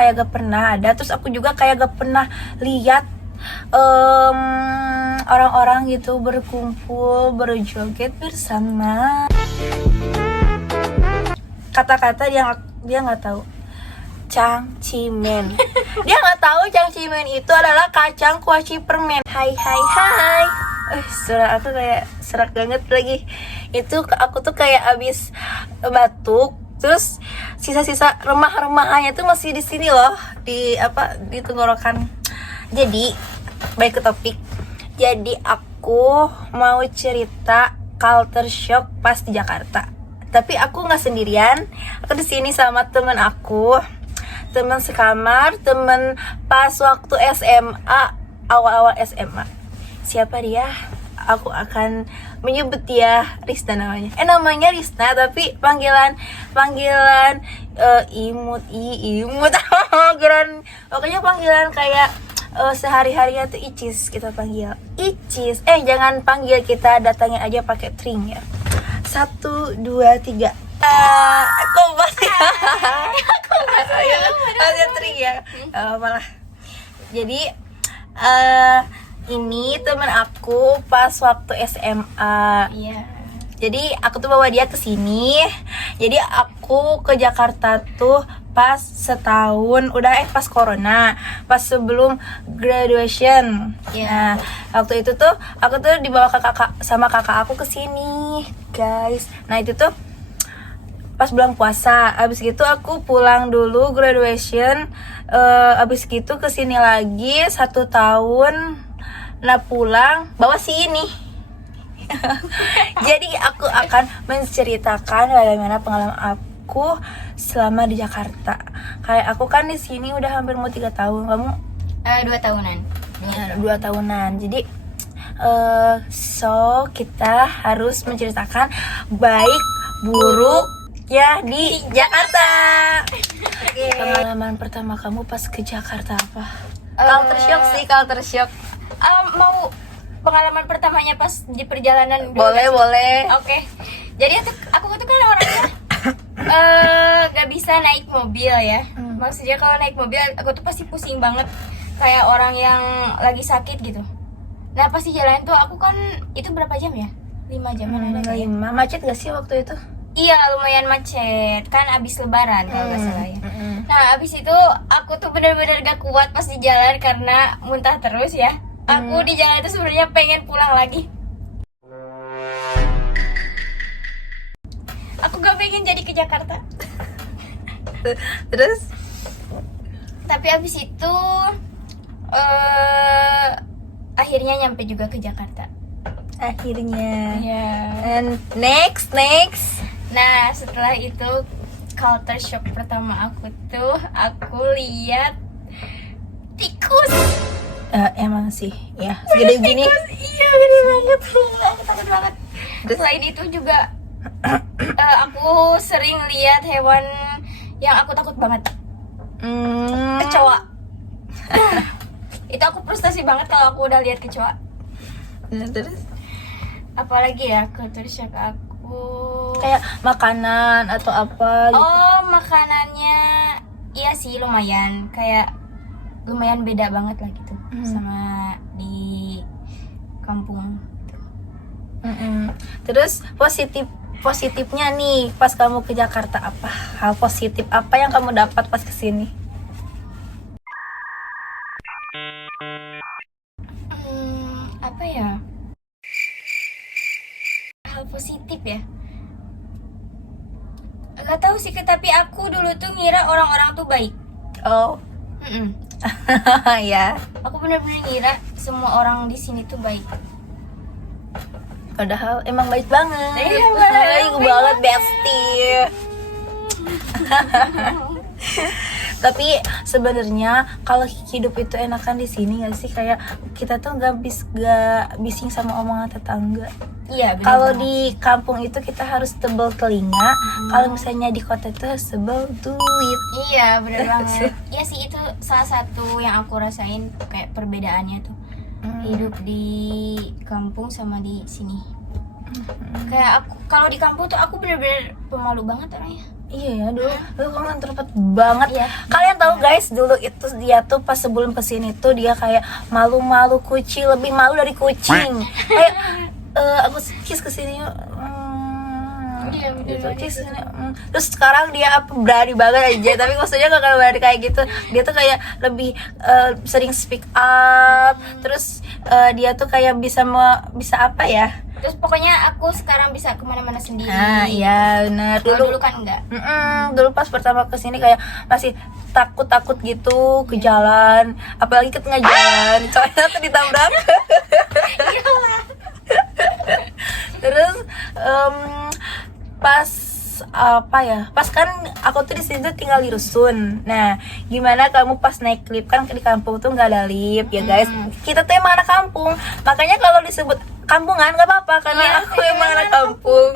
kayak gak pernah ada, terus aku juga kayak gak pernah lihat orang-orang gitu berkumpul berjoget bersama. Kata-kata dia nggak tahu cangcimen. Dia nggak tahu cangcimen itu adalah kacang kuaci permen. Hai hai hai. Suara aku kayak serak banget lagi. Itu aku tuh kayak abis batuk, terus sisa-sisa remah-remahannya tuh masih di sini loh, di tenggorokan. Jadi balik ke topik. Jadi aku mau cerita culture shock pas di Jakarta. Tapi aku nggak sendirian. Aku di sini sama temen aku, teman sekamar, temen pas waktu SMA, awal-awal SMA. Siapa dia? Aku akan menyebut dia Risna namanya. Namanya Risna tapi panggilan imut. Pokoknya panggilan kayak sehari-harinya tuh Icis, kita panggil Icis. Jangan panggil, kita datangnya aja pakai tring ya. 1, 2, 3. Kok pasti ada tring ya. Malah. Jadi ini temen aku pas waktu SMA. Iya. Jadi aku tuh bawa dia ke sini. Jadi aku ke Jakarta tuh pas setahun pas corona, pas sebelum graduation. Yeah. Nah, waktu itu tuh aku tuh dibawa sama kakak aku ke sini, guys. Nah, itu tuh pas bulan puasa. Abis gitu aku pulang dulu graduation. Abis gitu ke sini lagi 1 tahun. Nah, pulang bawa si ini. Jadi aku akan menceritakan bagaimana pengalaman aku selama di Jakarta. Kayak aku kan di sini udah hampir mau 3 tahun. Kamu? 2 tahunan. 2 tahunan. Jadi so kita harus menceritakan baik buruk ya di Jakarta. Pengalaman pertama kamu pas ke Jakarta apa? Culture shock. Mau pengalaman pertamanya pas di perjalanan? Boleh. Oke. Jadi aku tuh kan orangnya gak bisa naik mobil ya. Maksudnya kalau naik mobil aku tuh pasti pusing banget, kayak orang yang lagi sakit gitu. Nah pas di jalan tuh aku kan, itu berapa jam ya? 5 jam ada ya? 5. Macet gak sih waktu itu? Iya, lumayan macet kan, abis lebaran kalau nggak salah ya. Nah abis itu aku tuh benar-benar gak kuat pas di jalan karena muntah terus ya. Aku di jalan itu sebenarnya pengen pulang lagi. Aku gak pengen jadi ke Jakarta. Terus? Tapi abis itu akhirnya nyampe juga ke Jakarta. Akhirnya. Iya. And next. Nah setelah itu culture shock pertama aku tuh, aku lihat tikus. Emang sih ya segede gini. Iya gede banget. Aku takut banget. Selain itu juga aku sering lihat hewan yang aku takut banget. Kecoa. Itu aku frustasi banget kalau aku udah lihat kecoa. Terus? Apalagi ya culture shock aku. Kayak makanan atau apa gitu. Oh makanannya, iya sih lumayan. Kayak lumayan beda banget lah gitu sama di kampung. Terus positifnya nih pas kamu ke Jakarta, apa hal positif apa yang kamu dapat pas kesini? Apa ya, hal positif ya, nggak tahu sih, tapi aku dulu tuh ngira orang-orang tuh baik. Oh. Ya. Aku benar-benar ngira semua orang di sini tuh baik. Padahal emang baik banget. Iya, baik banget bestie. Tapi sebenarnya kalau hidup itu enakan di sini nggak sih, kayak kita tuh nggak bising sama omongan tetangga. Iya. Kalau di kampung itu kita harus tebel telinga. Kalau misalnya di kota itu harus tebel duit. Iya bener banget. Iya sih, itu salah satu yang aku rasain kayak perbedaannya tuh. Hidup di kampung sama di sini. Kayak aku kalau di kampung tuh aku bener-bener pemalu banget orangnya. Iya ya, dulu kamu introvert banget. Iya. Kalian tahu guys, dulu itu dia tuh pas sebelum kesini tuh dia kayak malu-malu kucing, lebih malu dari kucing. Kayak aku kiss kesini yuk. Iya, Gitu, bener kiss kesini. Terus sekarang dia apa berani banget aja, tapi maksudnya gak berani kayak gitu. Dia tuh kayak lebih sering speak up. Terus dia tuh kayak bisa apa ya? Terus pokoknya aku sekarang bisa kemana-mana sendiri. Ah iya benar. Kalau dulu kan enggak. Dulu pas pertama kesini kayak masih takut gitu ke jalan, apalagi ke tengah jalan, soalnya tuh ditabrak. Terus pas apa ya? Pas kan aku tuh di situ tinggal di rusun. Nah, gimana kamu pas naik lift kan di kampung tuh nggak ada lift ya guys. Kita tuh emang anak kampung, makanya kalau disebut kampungan nggak apa-apa karena Iya, aku emang anak kampung.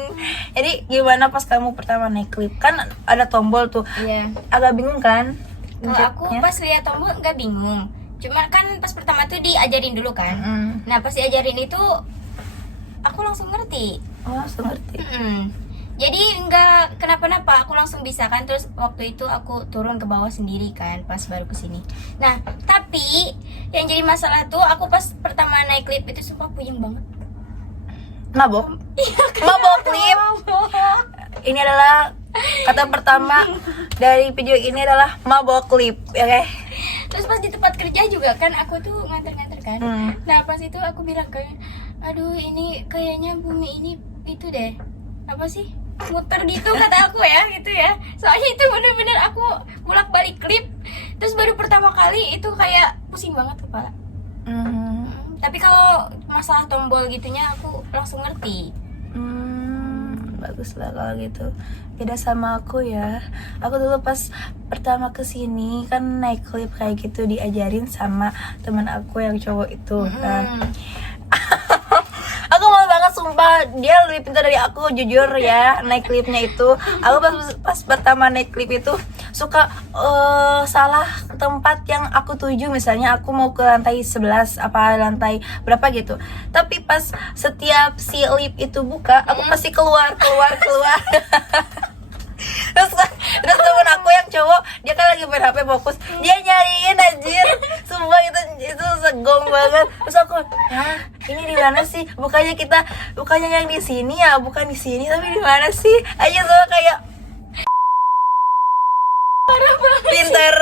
Jadi gimana pas kamu pertama naik lift kan ada tombol tuh, Iya. agak bingung kan? Kalau aku Pencetnya? pas lihat tombol nggak bingung. Cuma kan pas pertama tuh diajarin dulu kan. Nah pas diajarin itu aku langsung ngerti. Oh, langsung ngerti. Jadi nggak kenapa-napa, aku langsung bisa kan. Terus waktu itu aku turun ke bawah sendiri kan pas baru kesini. Nah tapi yang jadi masalah tuh aku pas pertama naik lift itu sumpah puyeng banget. Mabok? Mabok lift. Ini adalah kata pertama dari video ini adalah mabok lift, oke? Terus pas di tempat kerja juga kan aku tuh nganter-nganter kan. Hmm. Nah pas itu aku bilang kayak, aduh ini kayaknya bumi ini itu deh, apa sih, muter gitu kata aku ya gitu ya. Soalnya itu bener-bener aku bolak-balik klip. Terus baru pertama kali itu kayak pusing banget kepala. Tapi kalau masalah tombol gitunya aku langsung ngerti. Bagus lah kalau gitu. Beda sama aku ya. Aku dulu pas pertama kesini kan naik klip kayak gitu diajarin sama teman aku yang cowok itu. Aku malu banget sumpah, dia lebih pintar dari aku jujur ya naik klipnya itu. Aku pas pertama naik klip itu suka salah tempat yang aku tuju, misalnya aku mau ke lantai 11 apa lantai berapa gitu. Tapi pas setiap si lift itu buka, aku pasti keluar. Terus temen aku yang cowok dia kan lagi main HP fokus, dia nyariin anjir, sumpah itu segong banget. Terus aku, ini di mana sih? Bukannya yang di sini ya, bukan di sini tapi di mana sih? Aja semua kayak Parah banget. pinter.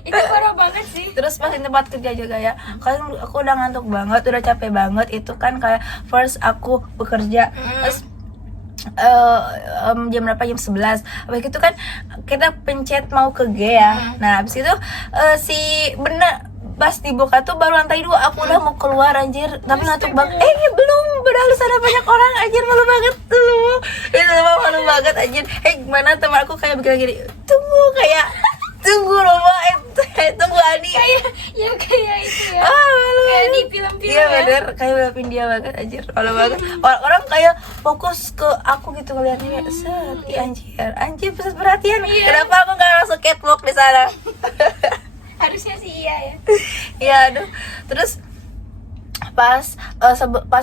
Itu parah banget sih. Terus pas di tempat kerja juga ya, kan aku udah ngantuk banget, udah capek banget. Itu kan kayak first aku bekerja. Terus jam berapa? Jam 11. Habis itu kan kita pencet mau ke G ya. Nah habis itu si bener pas dibuka tuh baru lantai 2. Aku udah mau keluar anjir, tapi ngantuk banget. Belum, padahal sana banyak orang anjir, malu banget tuh. Itu emang malu banget anjir. Gimana teman aku kayak bikin gini, tunggu Roma, tunggu Ani. Kayak itu ya. Malu Kayak di banget. film-film Iya ya. bener, kayak film India banget anjir, malu banget. Orang kayak fokus ke aku gitu ngeliatnya, set, anjir pusat perhatian. Kenapa aku gak langsung catwalk di sana? Harusnya sih iya ya. Iya, aduh. Terus pas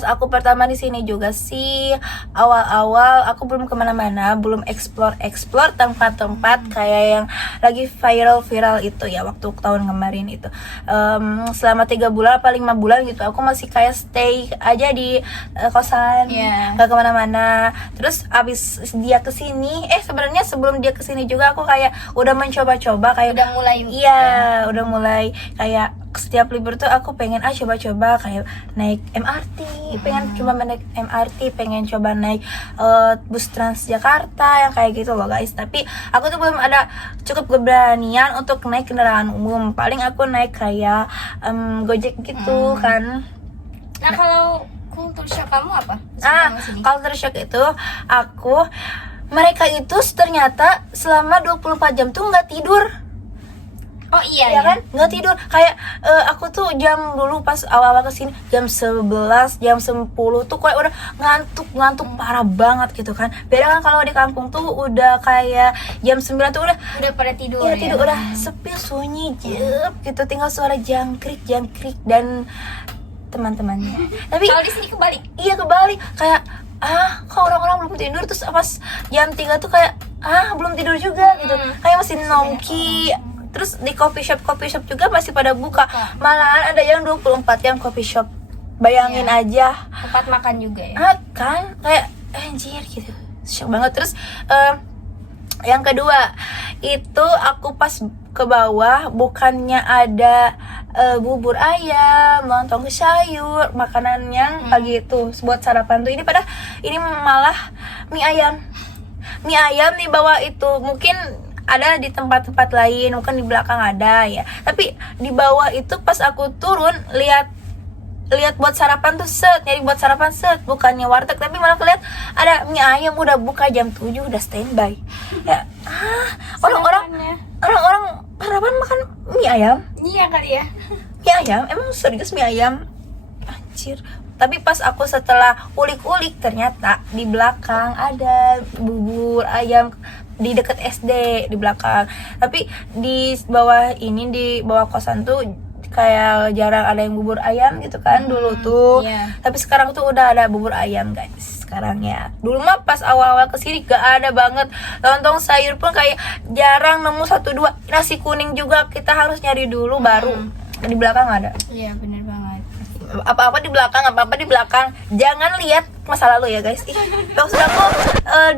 aku pertama di sini juga sih, awal-awal aku belum kemana-mana, belum explore tempat-tempat kayak yang lagi viral itu ya waktu tahun kemarin itu. Selama 3 bulan paling 5 bulan gitu aku masih kayak stay aja di kosan, Iya. gak kemana-mana. Terus abis dia kesini, sebenarnya sebelum dia kesini juga aku kayak udah mencoba-coba kayak Udah mulai. iya, udah mulai kayak setiap libur tuh aku pengen coba-coba kayak naik MRT, pengen coba naik MRT, pengen coba naik bus Transjakarta yang kayak gitu loh guys. Tapi aku tuh belum ada cukup keberanian untuk naik kendaraan umum. Paling aku naik kayak Gojek gitu kan. Nah kalau culture shock kamu apa? Selama sini? Culture shock itu mereka itu ternyata selama 24 jam tuh nggak tidur. Oh iya Ya kan, nggak tidur. Kayak aku tuh jam dulu pas awal-awal kesini jam 11, jam 10 tuh kayak udah ngantuk parah banget gitu kan. Beda kan kalau di kampung tuh udah kayak jam 9 tuh udah pada tidur ya ya. tidur, udah sepi sunyi jep gitu, tinggal suara jangkrik dan teman-temannya. Tapi Kalau di sini kebalik. iya kebalik, kayak kok orang-orang belum tidur, terus pas jam 3 tuh kayak belum tidur juga gitu, kayak masih nongki. Terus di coffee shop juga masih pada buka, malahan ada yang 24 jam coffee shop. Bayangin aja, tempat makan juga ya. Kan kayak anjir gitu, shock banget. Terus yang kedua itu aku pas ke bawah, bukannya ada bubur ayam, lontong sayur, makanan yang pagi itu buat sarapan tuh, ini malah mie ayam di bawah itu. Mungkin ada di tempat-tempat lain, mungkin di belakang ada ya, tapi di bawah itu pas aku turun lihat buat sarapan tuh nyari buat sarapan bukannya warteg, tapi malah lihat ada mie ayam udah buka jam 7 udah standby ya. Orang-orang sarapan makan mie ayam. Iya kali ya. Mie ayam, emang serius mie ayam? Anjir. Tapi pas aku setelah ulik-ulik, ternyata di belakang ada bubur ayam di dekat SD di belakang. Tapi di bawah kosan tuh kayak jarang ada yang bubur ayam gitu kan dulu tuh. Tapi sekarang tuh udah ada bubur ayam guys sekarang ya. Dulu mah pas awal-awal kesini gak ada banget. Lontong sayur pun kayak jarang nemu 1-2. Nasi kuning juga kita harus nyari dulu baru di belakang ada. Iya bener banget. Apa-apa di belakang, jangan lihat masa lalu ya guys. Maksud aku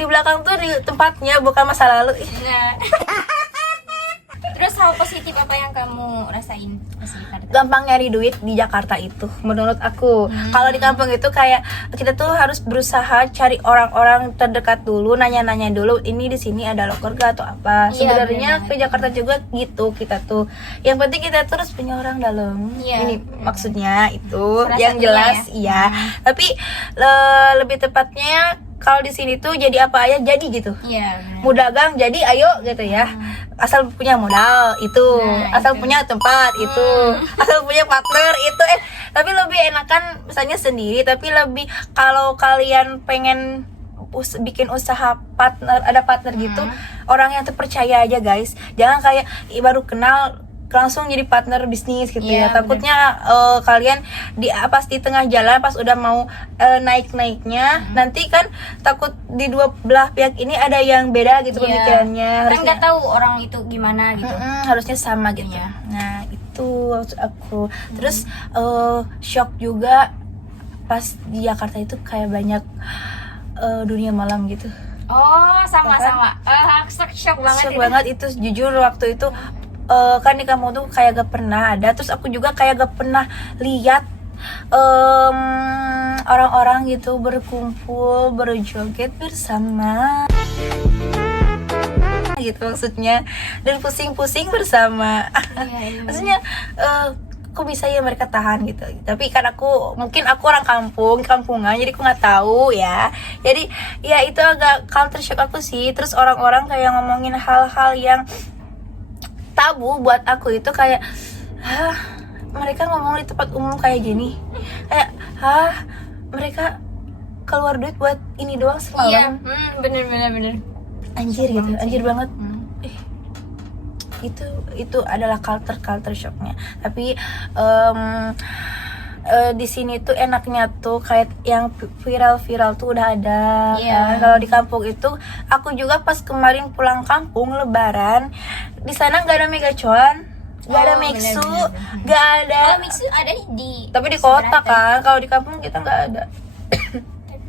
di belakang tuh di tempatnya, bukan masa lalu. Nah. Terus hal positif apa yang kamu rasain di Jakarta? Gampang nyari duit di Jakarta itu menurut aku. Kalau di kampung itu kayak kita tuh harus berusaha cari orang-orang terdekat dulu, nanya-nanya dulu ini di sini ada loker gak atau apa. Sebenarnya ke Jakarta juga gitu kita tuh. Yang penting kita terus punya orang dalam. Ini maksudnya itu salah yang jelas ya. Tapi lebih tepatnya kalau di sini tuh jadi apa aja jadi gitu. Mau dagang jadi ayo gitu ya. Asal punya modal itu, asal punya tempat itu, asal punya partner itu. Tapi lebih enakan misalnya sendiri, tapi lebih kalau kalian pengen bikin usaha ada partner gitu, orang yang terpercaya aja guys. Jangan kayak baru kenal langsung jadi partner bisnis gitu ya. Takutnya kalian pas di tengah jalan pas udah mau naiknya nanti kan takut di dua belah pihak ini ada yang beda gitu pemikirannya. Kan nggak tahu orang itu gimana gitu. Harusnya sama gitu. Nah itu maksud aku. Terus shock juga pas di Jakarta itu kayak banyak dunia malam gitu. Oh sama-sama. Shock banget. Shock banget itu jujur waktu itu. Kan di kampung tuh kayak gak pernah ada. Terus aku juga kayak gak pernah lihat orang-orang gitu berkumpul berjoget bersama gitu maksudnya, dan pusing-pusing bersama. Maksudnya kok bisa ya mereka tahan gitu. Tapi kan mungkin aku orang kampungan, jadi aku nggak tahu ya. Jadi ya itu agak culture shock aku sih. Terus orang-orang kayak ngomongin hal-hal yang tabu buat aku itu kayak mereka ngomong di tempat umum kayak gini, kayak mereka keluar duit buat ini doang semalam. Bener anjir gitu, anjir banget. Itu adalah culture shocknya. Tapi di sini tuh enaknya tuh kayak yang viral tuh udah ada. Kalau di kampung itu aku juga pas kemarin pulang kampung lebaran, di sana nggak ada Megacuan, nggak ada Mixu, nggak ada. Kalau Mixu ada tapi di kota kan. Kalau di kampung kita nggak ada.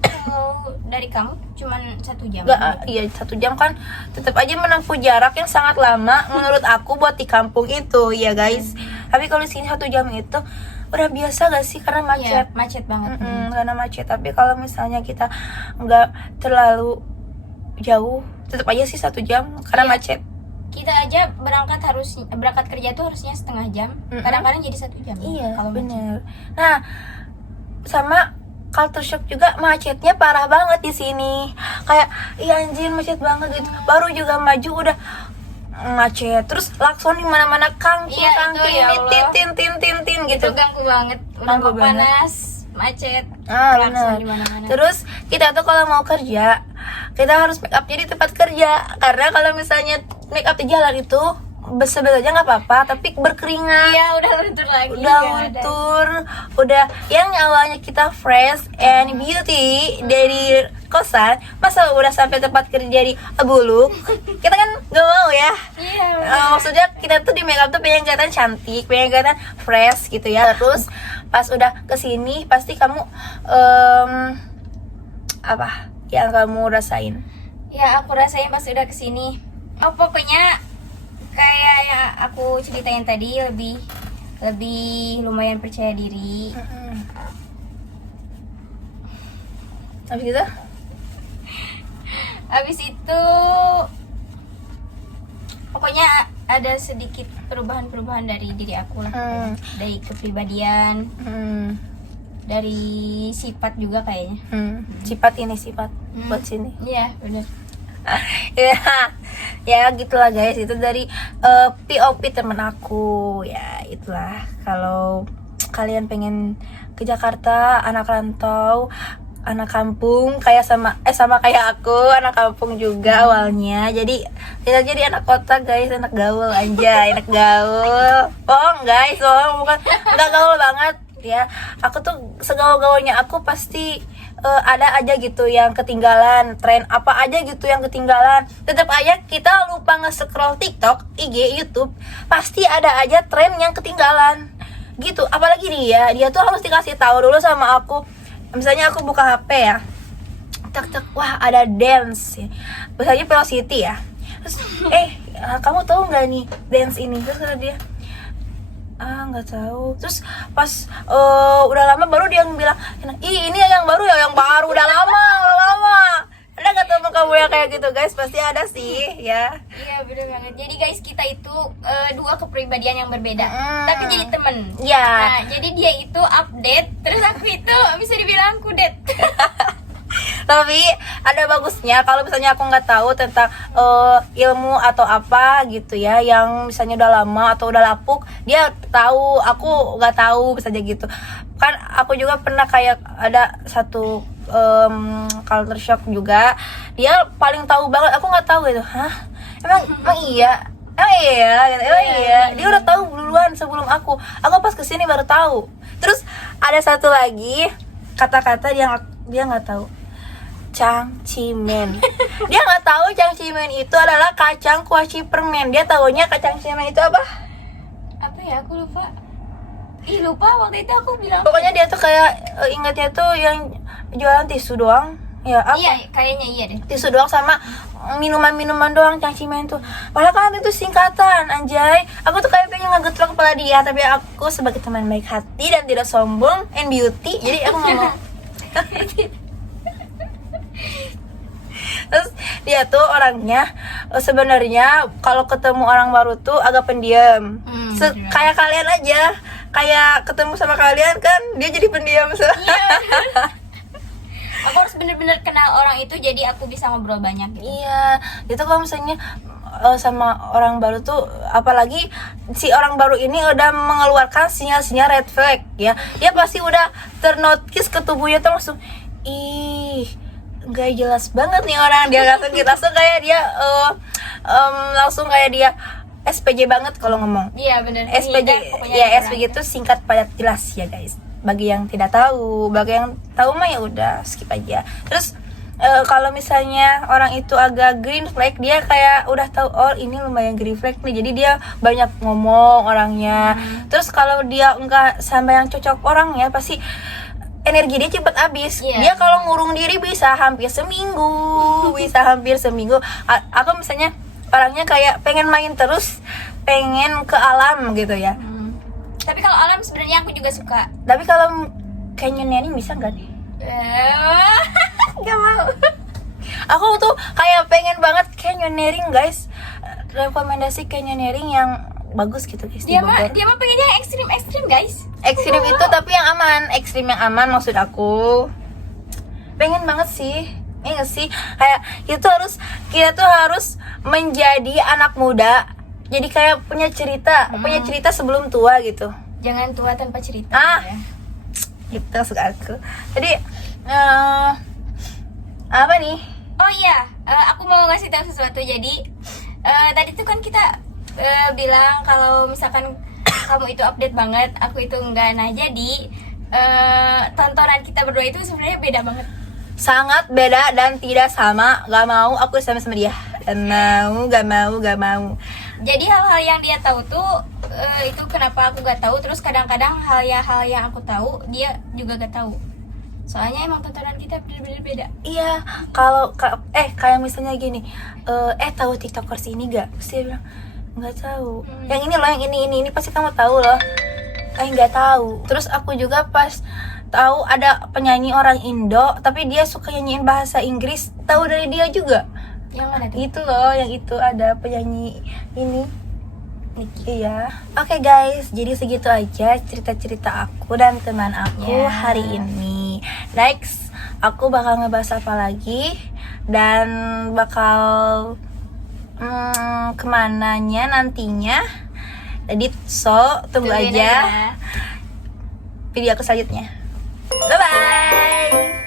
Kalau dari kamu cuman 1 jam. Iya 1 jam kan tetap aja menempuh jarak yang sangat lama menurut aku buat di kampung itu ya guys. Tapi kalau di sini 1 jam itu udah biasa gak sih, karena macet. Macet banget. Karena macet. Tapi kalau misalnya kita nggak terlalu jauh, tetap aja sih 1 jam karena macet. Kita aja berangkat kerja tuh harusnya setengah jam. Kadang-kadang jadi 1 jam. Iya, kalau bener. Nah, sama culture shock juga, macetnya parah banget di sini. Kayak iya anjir macet banget gitu. Baru juga maju udah macet. Terus klakson di mana-mana kangking tin gitu. Itu ganggu banget. Udah panas, macet. Benar. Terus kita tuh kalau mau kerja, kita harus make up di tempat kerja. Karena kalau misalnya make up di jalan itu sebetulnya nggak apa-apa, tapi berkeringat. Iya, udah luntur lagi. Udah nggak ada. luntur, udah yang awalnya kita fresh and beauty dari kosan, masa udah sampai tempat kerja di buluk, kita kan nggak mau ya. Iya. Maksudnya kita tuh di makeup tuh pengen kelihatan cantik, pengen kelihatan fresh gitu ya. Terus pas udah kesini pasti kamu apa yang kamu rasain? Ya aku rasain pas udah kesini. Oh pokoknya kayak yang aku ceritain tadi, lebih lumayan percaya diri. Habis gitu? Habis itu pokoknya ada sedikit perubahan-perubahan dari diri aku lah. Dari kepribadian, dari sifat juga kayaknya. Sifat buat sini. Iya benar. Ya gitulah guys, itu dari POV temen aku. Ya itulah, kalau kalian pengen ke Jakarta, anak rantau, anak kampung kayak sama kayak aku, anak kampung juga awalnya. Jadi kita jadi anak kota guys, anak gaul aja, anak gaul. Guys, bukan enggak gaul banget ya. Aku tuh segaul-gaulnya aku pasti ada aja gitu yang ketinggalan, tren apa aja gitu yang ketinggalan. Tetap aja kita lupa nge-scroll TikTok, IG, YouTube, pasti ada aja tren yang ketinggalan gitu. Apalagi dia tuh harus dikasih tahu dulu sama aku. Misalnya aku buka HP ya, tak wah ada dance ya. Misalnya Velocity ya. Terus kamu tahu nggak nih dance ini? Terus kata dia, nggak tahu. Terus pas udah lama baru dia bilang, ini yang baru ya, yang baru udah lama. Ada nggak temen kamu yang kayak gitu guys? Pasti ada sih ya. Iya bener banget. Jadi guys, kita itu dua kepribadian yang berbeda, tapi jadi temen. Iya. Nah jadi dia itu update, terus aku itu bisa dibilang kudet. Tapi ada bagusnya kalau misalnya aku nggak tahu tentang ilmu atau apa gitu ya, yang misalnya udah lama atau udah lapuk, dia tahu, aku nggak tahu, misalnya gitu kan. Aku juga pernah kayak ada satu culture shock juga, dia paling tahu banget, aku nggak tahu gitu. Emang iya gitu. Dia udah tahu duluan sebelum aku pas kesini baru tahu. Terus ada satu lagi kata-kata dia nggak tahu, cangcimen. Dia nggak tahu cangcimen itu adalah kacang kuaci permen. Dia taunya kacang cimen itu apa? Apa ya, aku lupa. Lupa waktu itu aku bilang. Pokoknya dia tuh kayak ingatnya tuh yang jualan tisu doang. Ya apa? Iya, kayaknya iya deh. Tisu doang sama minuman doang cangcimen tuh. Padahal kan itu singkatan, anjay. Aku tuh kayak pengen ngegetrok kepala dia, tapi aku sebagai teman baik hati dan tidak sombong and beauty, jadi aku ngomong. Terus dia tuh orangnya sebenarnya kalau ketemu orang baru tuh agak pendiam. Kayak kalian aja, kayak ketemu sama kalian kan dia jadi pendiam. Iya. Aku harus bener-bener kenal orang itu jadi aku bisa ngobrol banyak gitu. Iya, itu kalau misalnya sama orang baru tuh, apalagi si orang baru ini udah mengeluarkan sinyal-sinyal red flag ya, dia pasti udah ternotis ke tubuhnya tuh langsung, nggak jelas banget nih orang. Dia langsung kayak dia langsung kayak dia SPJ banget kalau ngomong. Iya bener. SPJ ya, SPJ itu singkat padat jelas ya guys. Bagi yang tidak tahu, bagi yang tahu mah ya udah skip aja. Terus kalau misalnya orang itu agak green flag, dia kayak udah tahu, oh ini lumayan green flag nih, jadi dia banyak ngomong orangnya. Terus kalau dia enggak sama yang cocok orangnya, pasti energi dia cepet habis. Dia kalau ngurung diri bisa hampir seminggu. Aku misalnya orangnya kayak pengen main terus, pengen ke alam gitu ya. Tapi kalau alam sebenarnya aku juga suka. Tapi kalau canyoneering bisa nggak nih? Gak mau. Aku tuh kayak pengen banget canyoneering guys. Rekomendasi canyoneering yang bagus gitu guys. Dia mah pengennya ekstrim guys. Ekstrim itu tapi yang aman. Ekstrim yang aman maksud aku. Pengen banget sih. Iya sih, kayak kita tuh harus menjadi anak muda. Jadi kayak punya cerita sebelum tua gitu. Jangan tua tanpa cerita. Ya. Gitu suka aku. Jadi apa nih? Oh iya, aku mau ngasih tahu sesuatu. Jadi tadi tuh kan kita bilang kalau misalkan kamu itu update banget, aku itu enggak. Nah jadi tontonan kita berdua itu sebenarnya beda banget. Sangat beda dan tidak sama. Gak mau aku sama dia. Gak mau. Jadi hal-hal yang dia tahu tuh itu kenapa aku gak tahu. Terus kadang-kadang hal yang aku tahu dia juga gak tahu. Soalnya emang tontonan kita bener-bener beda. Iya, kalau kayak misalnya gini, tahu TikTokers ini gak? Pasti dia bilang nggak tahu. Yang ini loh, yang ini pasti kamu tahu loh. Nggak tahu. Terus aku juga pas tahu ada penyanyi orang Indo, tapi dia suka nyanyiin bahasa Inggris, tahu dari dia juga. Yang mana tuh? Itu loh, yang itu ada penyanyi ini. Iya. Oke guys, jadi segitu aja cerita-cerita aku dan teman aku hari ini. Next, aku bakal ngebahas apa lagi dan bakal kemananya nantinya. Jadi tunggu aja video aku selanjutnya. Bye bye.